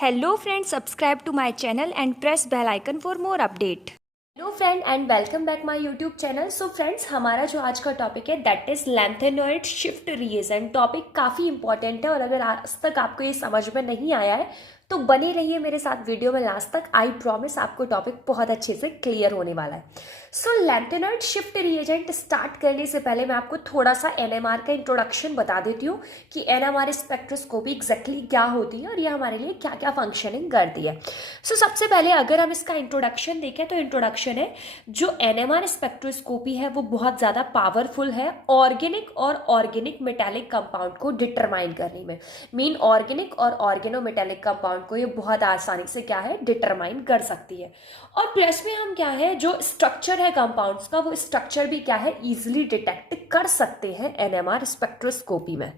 Hello friends, subscribe to my channel and press bell icon for more update. Hello friend and welcome back my YouTube channel. So friends, हमारा जो आज का topic है that is lanthanoid shift reason. Topic काफ़ी important है और अगर आज तक आपको ये समझ में नहीं आया है तो बने रहिए मेरे साथ वीडियो में लास्ट तक। आई प्रॉमिस आपको टॉपिक बहुत अच्छे से क्लियर होने वाला है। सो लैंथेनॉइड शिफ्ट रिएजेंट स्टार्ट करने से पहले मैं आपको थोड़ा सा एनएमआर का इंट्रोडक्शन बता देती हूँ कि एनएमआर स्पेक्ट्रोस्कोपी एग्जैक्टली क्या होती है और ये हमारे लिए क्या क्या फंक्शनिंग करती है। सो सबसे पहले अगर हम इसका इंट्रोडक्शन देखें तो इंट्रोडक्शन है जो एनएमआर स्पेक्ट्रोस्कोपी है वो बहुत ज़्यादा पावरफुल है ऑर्गेनिक और ऑर्गेनिक मेटालिक कंपाउंड को डिटरमाइन करने में। मीन ऑर्गेनिक और ऑर्गेनो मेटालिक कंपाउंड को ये बहुत आसानी से क्या है डिटरमाइन कर सकती है। और प्लस में हम क्या है जो स्ट्रक्चर है कंपाउंड्स का वो स्ट्रक्चर भी क्या है इजीली डिटेक्ट कर सकते हैं एनएमआर स्पेक्ट्रोस्कोपी में।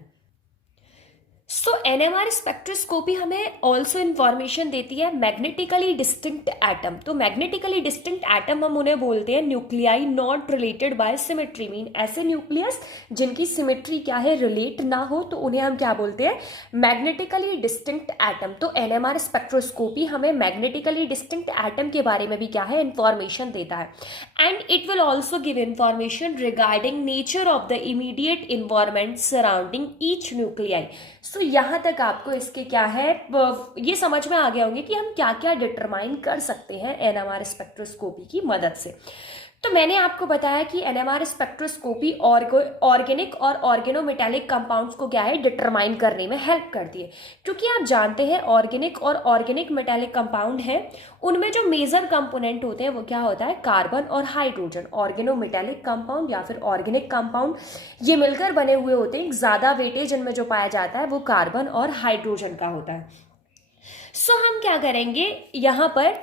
सो एनएमआर स्पेक्ट्रोस्कोपी हमें ऑल्सो इन्फॉर्मेशन देती है मैग्नेटिकली डिस्टिंक्ट एटम। तो मैग्नेटिकली डिस्टिंक्ट एटम हम उन्हें बोलते हैं nuclei not related by symmetry. Mean ऐसे न्यूक्लियस जिनकी सिमेट्री क्या है रिलेट ना हो तो उन्हें हम क्या बोलते हैं मैग्नेटिकली डिस्टिंक्ट एटम। तो एनएमआर स्पेक्ट्रोस्कोपी हमें मैग्नेटिकली डिस्टिंक्ट एटम के बारे में भी क्या है इंफॉर्मेशन देता है and it will also give information regarding nature of the immediate environment surrounding each nuclei. So यहाँ तक आपको इसके क्या है ये समझ में आ गया होंगे कि हम क्या क्या डिटरमाइन कर सकते हैं एनएमआर स्पेक्ट्रोस्कोपी की मदद से। तो मैंने आपको बताया कि एनएमआर स्पेक्ट्रोस्कोपी ऑर्गेनिक और ऑर्गेनोमेटालिक कंपाउंड्स को क्या है डिटरमाइन करने में हेल्प करती है। क्योंकि आप जानते हैं ऑर्गेनिक और ऑर्गेनिक मेटालिक कंपाउंड है उनमें जो मेजर कंपोनेंट होते हैं वो क्या होता है कार्बन और हाइड्रोजन। ऑर्गेनोमेटालिक कंपाउंड या फिर ऑर्गेनिक कंपाउंड ये मिलकर बने हुए होते हैं। ज़्यादा वेटेज इनमें जो पाया जाता है वो कार्बन और हाइड्रोजन का होता है। सो हम क्या करेंगे यहाँ पर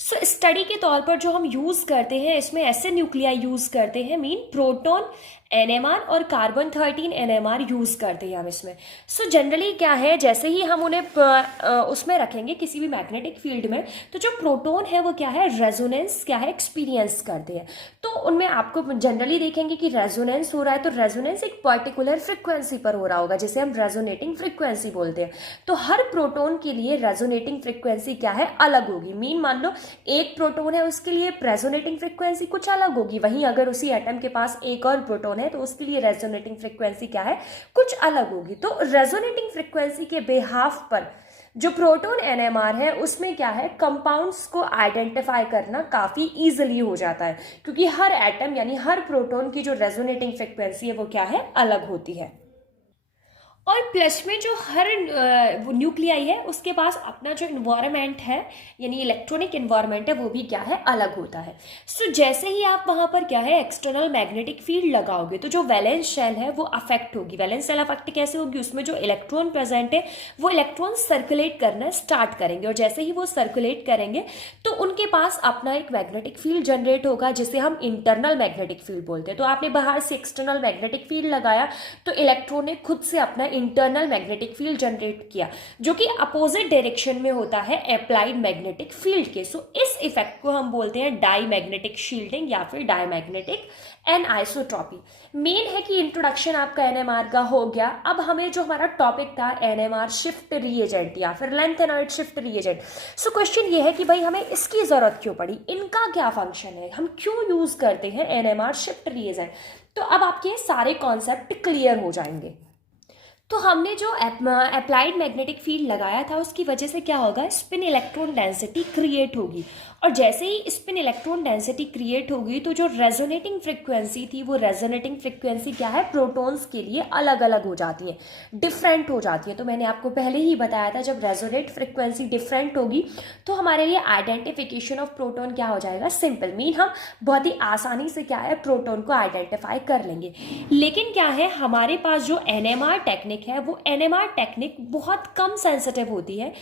स्टडी के तौर पर जो हम यूज़ करते हैं इसमें ऐसे न्यूक्लियाई यूज़ करते हैं मीन प्रोटॉन एनएमआर और कार्बन 13 एनएमआर यूज़ करते हैं हम इसमें। सो जनरली क्या है जैसे ही हम उन्हें उसमें रखेंगे किसी भी मैग्नेटिक फील्ड में तो जो प्रोटॉन है वो क्या है रेजोनेंस क्या है एक्सपीरियंस करते हैं। तो उनमें आपको जनरली देखेंगे कि रेजोनेंस हो रहा है तो रेजोनेंस एक पर्टिकुलर फ्रिक्वेंसी पर हो रहा होगा जिसे हम रेजोनेटिंग फ्रिक्वेंसी बोलते हैं। तो हर प्रोटॉन के लिए रेजोनेटिंग फ्रिक्वेंसी क्या है अलग होगी। मीन मान लो एक प्रोटॉन है उसके लिए रेजोनेटिंग फ्रिक्वेंसी कुछ अलग होगी। वहीं अगर उसी एटम के पास एक और प्रोटॉन है तो उसके लिए रेजोनेटिंग फ्रिक्वेंसी क्या है कुछ अलग होगी। तो रेजोनेटिंग फ्रिक्वेंसी के बेहाफ पर जो प्रोटॉन एनएमआर है उसमें क्या है कंपाउंड्स को आइडेंटिफाई करना काफी इजीली हो जाता है क्योंकि हर एटम यानी हर प्रोटॉन की जो रेजोनेटिंग फ्रिक्वेंसी है वो क्या है अलग होती है। और प्लस में जो हर न्यूक्लियाई है उसके पास अपना जो इन्वायरमेंट है यानी इलेक्ट्रॉनिक इन्वायरमेंट है वो भी क्या है अलग होता है। सो जैसे ही आप वहाँ पर क्या है एक्सटर्नल मैग्नेटिक फील्ड लगाओगे तो जो वैलेंस शेल है वो अफेक्ट होगी। वैलेंस शेल अफेक्ट कैसे होगी उसमें जो इलेक्ट्रॉन प्रेजेंट है वो इलेक्ट्रॉन सर्कुलेट करना स्टार्ट करेंगे और जैसे ही वो सर्कुलेट करेंगे तो उनके पास अपना एक मैग्नेटिक फील्ड जनरेट होगा जिसे हम इंटरनल मैग्नेटिक फील्ड बोलते हैं। तो आपने बाहर से एक्सटर्नल मैग्नेटिक फील्ड लगाया तो इलेक्ट्रॉन ने खुद से अपना इंटरनल मैग्नेटिक फील्ड जनरेट किया जो कि अपोजिट डायरेक्शन में होता है अप्लाइड मैग्नेटिक फील्ड के। सो इस इफेक्ट को हम बोलते हैं डाई मैग्नेटिक शील्डिंग या फिर डायमैग्नेटिक एनआइसोट्रॉपी। मेन है कि इंट्रोडक्शन आपका एनएमआर का हो गया। अब हमें जो हमारा टॉपिक था एनएमआर शिफ्ट रिएजेंट या फिर lanthanoid shift reagent. So question ये है कि भाई हमें इसकी जरूरत क्यों पड़ी, इनका क्या फंक्शन है, हम क्यों यूज करते हैं एनएमआर शिफ्ट रिएजेंट। तो अब आपके सारे कॉन्सेप्ट क्लियर हो जाएंगे। तो हमने जो अप्लाइड मैग्नेटिक फील्ड लगाया था उसकी वजह से क्या होगा स्पिन इलेक्ट्रॉन डेंसिटी क्रिएट होगी और जैसे ही स्पिन इलेक्ट्रॉन डेंसिटी क्रिएट होगी तो जो रेजोनेटिंग फ्रिक्वेंसी थी वो रेजोनेटिंग फ्रिक्वेंसी क्या है प्रोटॉन्स के लिए अलग अलग हो जाती है डिफरेंट हो जाती है। तो मैंने आपको पहले ही बताया था जब रेजोनेट फ्रिक्वेंसी डिफरेंट होगी तो हमारे लिए आइडेंटिफिकेशन ऑफ प्रोटॉन क्या हो जाएगा सिंपल। मीन हम बहुत ही आसानी से क्या है प्रोटॉन को आइडेंटिफाई कर लेंगे। लेकिन क्या है हमारे पास जो एनएमआर टेक्निक है वो एनएमआर टेक्निक बहुत कम सेंसिटिव होती है।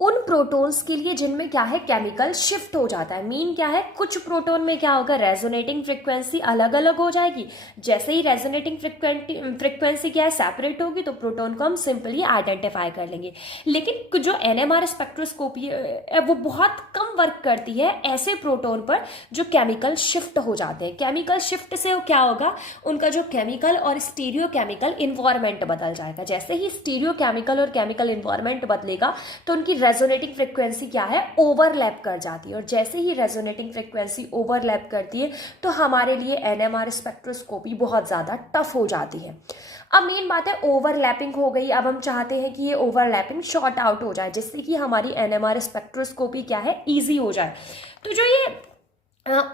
उन प्रोटॉन्स के लिए जिनमें क्या है केमिकल शिफ्ट हो जाता है। मीन क्या है, कुछ प्रोटॉन में क्या होगा, रेजोनेटिंग फ्रिक्वेंसी अलग अलग हो जाएगी। जैसे ही रेजोनेटिंग फ्रिक्वेंसी क्या है सेपरेट होगी तो प्रोटॉन को हम सिंपली आइडेंटिफाई कर लेंगे। लेकिन जो एनएमआर स्पेक्ट्रोस्कोपी है वो बहुत कम वर्क करती है ऐसे प्रोटॉन पर जो केमिकल शिफ्ट हो जाते हैं। केमिकल शिफ्ट से क्या होगा, उनका जो केमिकल और स्टीरियो केमिकल इन्वायरमेंट बदल जाएगा। जैसे ही स्टीरियो केमिकल और केमिकल इन्वायरमेंट बदलेगा तो उनकी रेजोनेटिंग फ्रिक्वेंसी क्या है, ओवरलैप कर जाती है। और जैसे ही रेजोनेटिंग फ्रिक्वेंसी ओवरलैप करती है तो हमारे लिए एनएमआर स्पेक्ट्रोस्कोपी बहुत ज़्यादा टफ हो जाती है। अब मेन बात है ओवरलैपिंग हो गई। अब हम चाहते हैं कि ये ओवरलैपिंग शॉर्ट आउट हो जाए जिससे कि हमारी एनएमआर स्पेक्ट्रोस्कोपी क्या है, ईजी हो जाए। तो जो ये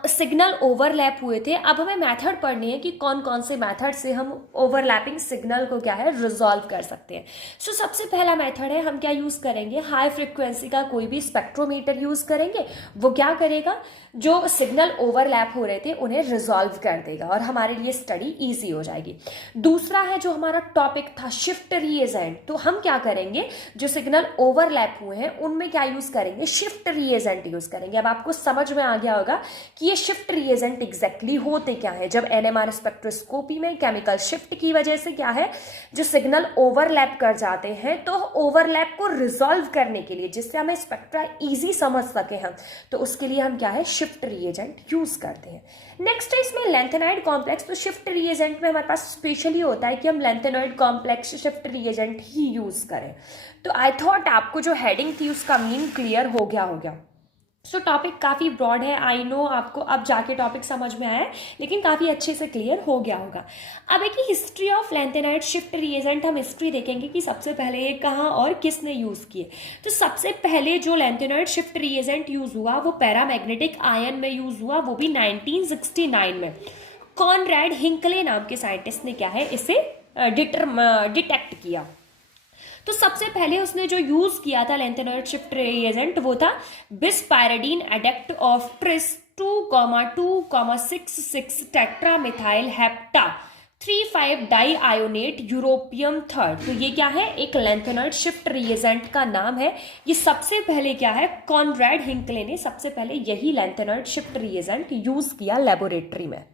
सिग्नल ओवरलैप हुए थे, अब हमें मेथड पढ़नी है कि कौन कौन से मेथड से हम ओवरलैपिंग सिग्नल को क्या है रिजॉल्व कर सकते हैं। सो सबसे पहला मेथड है, हम क्या यूज़ करेंगे, हाई फ्रिक्वेंसी का कोई भी स्पेक्ट्रोमीटर यूज़ करेंगे। वो क्या करेगा, जो सिग्नल ओवरलैप हो रहे थे उन्हें रिजॉल्व कर देगा और हमारे लिए स्टडी ईजी हो जाएगी। दूसरा है जो हमारा टॉपिक था शिफ्ट रीएजेंट, तो हम क्या करेंगे, जो सिग्नल ओवरलैप हुए हैं उनमें क्या यूज़ करेंगे, शिफ्ट रीएजेंट यूज़ करेंगे। अब आपको समझ में आ गया होगा कि ये शिफ्ट रीएजेंट एग्जैक्टली होते क्या है। जब एनएमआर स्पेक्ट्रोस्कोपी में केमिकल शिफ्ट की वजह से क्या है, जो सिग्नल ओवरलैप कर जाते हैं, तो ओवरलैप को रिजॉल्व करने के लिए, जिससे हमें स्पेक्ट्रा इजी समझ सके हम, तो उसके लिए हम क्या है, शिफ्ट रीएजेंट यूज करते हैं। नेक्स्ट है इसमें लेंथेनॉइड कॉम्प्लेक्स। तो शिफ्ट रीएजेंट में हमारे पास स्पेशली होता है कि हम लेंथेनॉइड कॉम्प्लेक्स शिफ्ट रीएजेंट ही यूज करें। तो आई थॉट आपको जो हेडिंग थी उसका मीन क्लियर हो गया। सो टॉपिक काफ़ी ब्रॉड है, आई नो आपको अब जाके टॉपिक समझ में आया है, लेकिन काफ़ी अच्छे से क्लियर हो गया होगा। अब एक history of lanthanide shift reagent, हम हिस्ट्री देखेंगे कि सबसे पहले ये कहाँ और किसने यूज़ किए। तो सबसे पहले जो लेंथेनाइड शिफ्ट रिएजेंट यूज़ हुआ वो पैरामैग्नेटिक आयन में यूज़ हुआ, वो भी 1969 में। कॉनरैड हिंकले नाम के साइंटिस्ट ने क्या है इसे डिटेक्ट किया। तो सबसे पहले उसने जो यूज किया था लेंथेनॉइड शिफ्ट रिएजेंट वो था bispyridine adduct of tris 2,2,66 tetramethyl hepta 3,5 dionate europium third. तो ये क्या है, एक लेंथेनॉइड शिफ्ट रिएजेंट का नाम है। ये सबसे पहले क्या है, कॉनरैड हिंकले ने सबसे पहले यही लेंथेनॉइड शिफ्ट रिएजेंट यूज किया लेबोरेटरी में।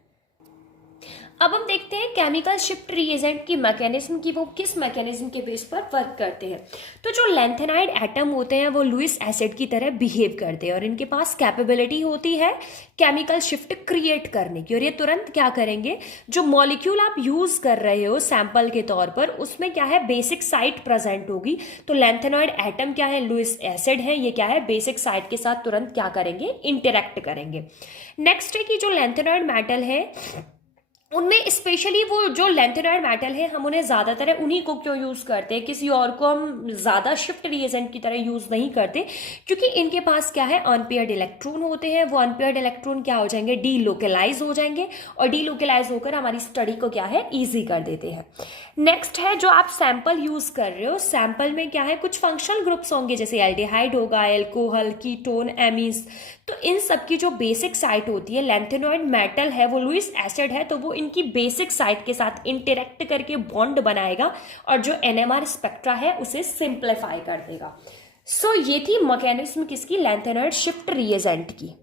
अब हम देखते हैं केमिकल शिफ्ट रिएजेंट की मैकेनिज्म की, वो किस मैकेनिज्म के बेस पर वर्क करते हैं। तो जो लेंथेनाइड एटम होते हैं वो लुईस एसिड की तरह बिहेव करते हैं और इनके पास कैपेबिलिटी होती है केमिकल शिफ्ट क्रिएट करने की। और ये तुरंत क्या करेंगे, जो मॉलिक्यूल आप यूज कर रहे हो सैंपल के तौर पर उसमें क्या है, बेसिक साइट प्रेजेंट होगी। तो लेंथेनॉइड एटम क्या है, लुईस एसिड है, ये क्या है, बेसिक साइट के साथ तुरंत क्या करेंगे, इंटरेक्ट करेंगे। नेक्स्ट है कि जो लेंथेनॉइड मेटल है उनमें स्पेशली वो जो लेंथेनॉइड मेटल है हम उन्हें ज़्यादातर उन्हीं को क्यों यूज़ करते हैं, किसी और को हम ज़्यादा शिफ्ट रिएजेंट की तरह यूज़ नहीं करते, क्योंकि इनके पास क्या है, अनपेयर्ड इलेक्ट्रॉन होते हैं। वो अनपेयर्ड इलेक्ट्रॉन क्या हो जाएंगे, डीलोकलाइज हो जाएंगे और डीलोकलाइज होकर हमारी स्टडी को क्या है, ईजी कर देते हैं। नेक्स्ट है जो आप सैंपल यूज़ कर रहे हो, सैंपल में क्या है, कुछ फंक्शनल ग्रुप्स होंगे जैसे एल्डिहाइड होगा, एल्कोहल, कीटोन, एमीज। तो इन सब की जो बेसिक साइट होती है, लेंथेनॉइड मेटल है वो लुईस एसिड है तो वो इनकी बेसिक साइट के साथ इंटरेक्ट करके बॉन्ड बनाएगा और जो एनएमआर स्पेक्ट्रा है उसे सिंप्लीफाई कर देगा। सो ये थी मैकेनिज्म किसकी, लेंथेनॉइड शिफ्ट रिएजेंट की।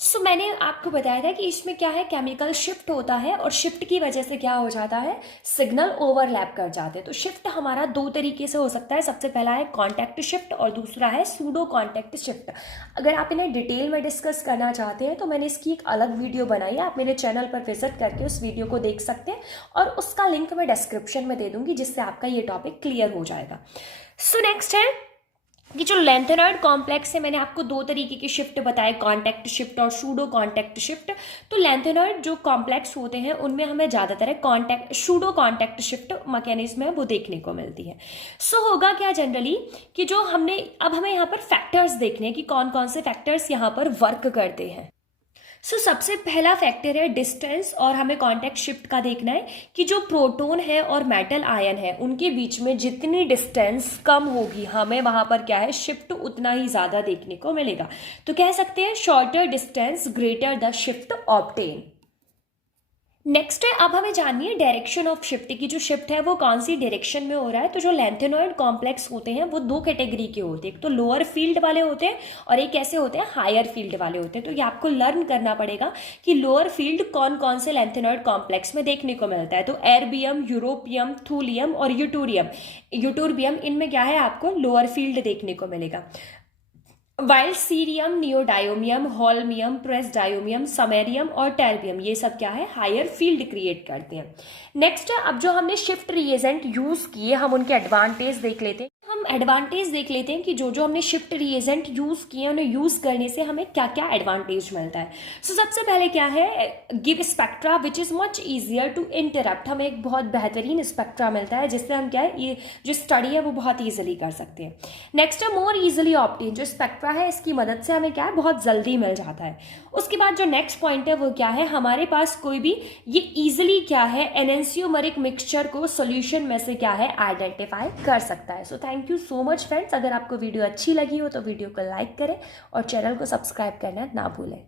सो मैंने आपको बताया था कि इसमें क्या है, केमिकल शिफ्ट होता है और शिफ्ट की वजह से क्या हो जाता है, सिग्नल ओवरलैप कर जाते हैं। तो शिफ्ट हमारा दो तरीके से हो सकता है, सबसे पहला है कॉन्टैक्ट शिफ्ट और दूसरा है सूडो कॉन्टैक्ट शिफ्ट। अगर आप इन्हें डिटेल में डिस्कस करना चाहते हैं तो मैंने इसकी एक अलग वीडियो बनाई है, आप मेरे चैनल पर विजिट करके उस वीडियो को देख सकते हैं और उसका लिंक मैं डिस्क्रिप्शन में दे दूंगी जिससे आपका ये टॉपिक क्लियर हो जाएगा। सो नेक्स्ट है कि जो लेंथेनॉइड कॉम्प्लेक्स है, मैंने आपको दो तरीके के शिफ्ट बताए, कॉन्टैक्ट शिफ्ट और सूडो कॉन्टैक्ट शिफ्ट। तो लेंथेनॉइड जो कॉम्प्लेक्स होते हैं उनमें हमें ज़्यादातर contact pseudo contact shift mechanism है वो देखने को मिलती है। सो होगा क्या जनरली कि जो हमने अब हमें यहाँ पर फैक्टर्स देखने हैं कि कौन कौन से फैक्टर्स यहाँ पर वर्क करते हैं। सो सबसे पहला फैक्टर है डिस्टेंस और हमें कॉन्टैक्ट शिफ्ट का देखना है कि जो प्रोटॉन है और मेटल आयन है उनके बीच में जितनी डिस्टेंस कम होगी हमें वहां पर क्या है, शिफ्ट उतना ही ज़्यादा देखने को मिलेगा। तो कह सकते हैं shorter distance greater the shift obtain. Next है, अब हमें जाननी है डायरेक्शन ऑफ शिफ्ट की जो शिफ्ट है वो कौन सी डायरेक्शन में हो रहा है। तो जो लैंथेनॉइड कॉम्प्लेक्स होते हैं वो दो कैटेगरी के होते हैं, एक तो लोअर फील्ड वाले होते हैं और एक ऐसे होते हैं हायर फील्ड वाले होते हैं। तो ये आपको लर्न करना पड़ेगा कि लोअर फील्ड कौन कौन से लैंथेनॉइड कॉम्प्लेक्स में देखने को मिलता है। तो एर्बियम, यूरोपियम, थूलियम और यूटोरियम इनमें क्या है, आपको लोअर फील्ड देखने को मिलेगा। वाइल सीरियम, नियोडायोमियम, होल्मियम, प्रेसडायोमियम, समेरियम और टर्बियम ये सब क्या है, हायर फील्ड क्रिएट करते हैं। नेक्स्ट है, अब जो हमने शिफ्ट रिएजेंट यूज किए हम उनके एडवांटेज देख लेते हैं। हम एडवांटेज देख लेते हैं कि जो जो हमने शिफ्ट रिएजेंट यूज किए उन्हें यूज करने से हमें क्या क्या एडवांटेज मिलता है। सो सबसे पहले क्या है, give spectra which is much easier to interrupt. हमें एक बहुत बेहतरीन स्पेक्ट्रा मिलता है जिससे हम क्या है, ये जो स्टडी है वो बहुत ईजिली कर सकते हैं। नेक्स्ट है, मोर ईजिली ऑब्टेन। जो स्पेक्ट्रा है इसकी मदद से हमें क्या है, बहुत जल्दी मिल जाता है। उसके बाद जो नेक्स्ट पॉइंट है वो क्या है, हमारे पास कोई भी ये ईजिली क्या है, एनेंसियोमरिक मिक्सचर को सोल्यूशन में से क्या है, आइडेंटिफाई कर सकता है। So thank you so much friends. अगर आपको वीडियो अच्छी लगी हो तो वीडियो को लाइक करें और चैनल को सब्सक्राइब करना ना भूलें।